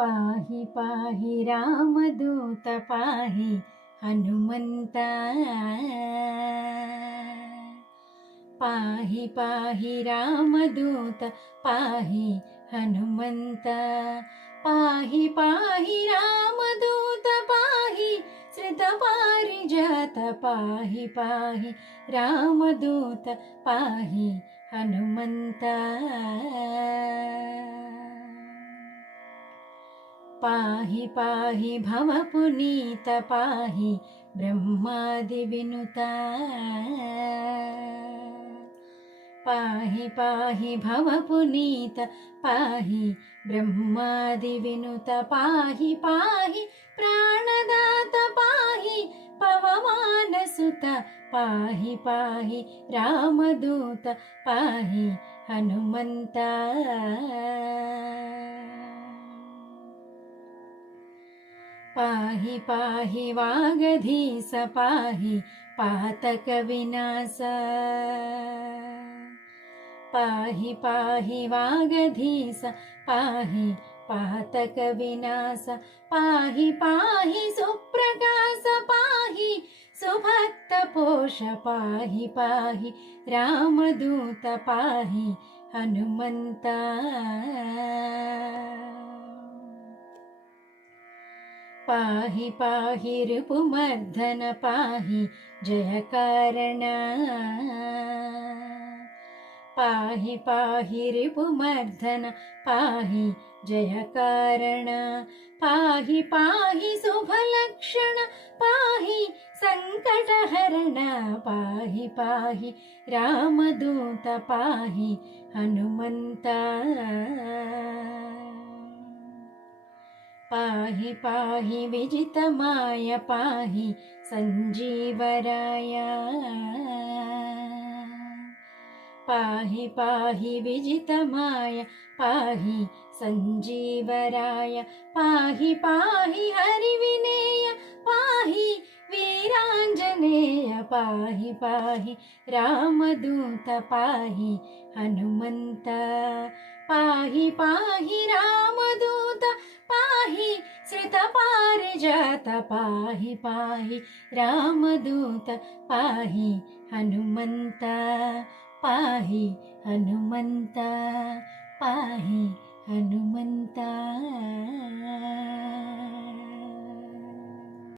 पाहि पाहि रामदूत पाहि हनुमन्त पाहि पाहि रामदूत पाहि हनुमन्त पाहि पाहि रामदूत पाहि श्रितपारिजात पाहि पाहि रामदूत पाहि हनुमन्त पाहि पाहि भवपुनीत पाहि ब्रह्मादिविनुता पाहि पाहि भवपुनीत पाहि ब्रह्मादिविनुत पाहि पाहि प्राणदात पाहि पवमानसुत पाहि पाहि रामदूत पाहि हनुमन्त पाहि पाहि वागधीश पाहि पातकविनाश पाहि पाहि वागधीश पाहि पातकविनाश पाहि पाहि सुप्रकाश पाहि सुभक्तपोष पाहि पाहि रामदूत पाहि हनुमन्त पाहि पाहि रिपुमर्दन पाहि जयकारण पाहि पाहि रिपुमर्दन पाहि जयकारण पाहि पाहि शुभलक्षण पाहि संकटहरण पाहि पाहि रामदूत पाहि हनुमन्त पाहि पाहि विजितमाय पाहि सञ्जीवराय पाहि पाहि विजितमाय पाहि सञ्जीवराय पाहि पाहि हरिविनेय पाहि वीराञ्जनेय पाहि पाहि रामदूत पाहि हनुमन्त पाहि पाहि रामदूत पाहि श्रितपारिजात पाहि पाहि रामदूत पाहि हनुमन्त पाहि हनुमन्त पाहि हनुमन्त।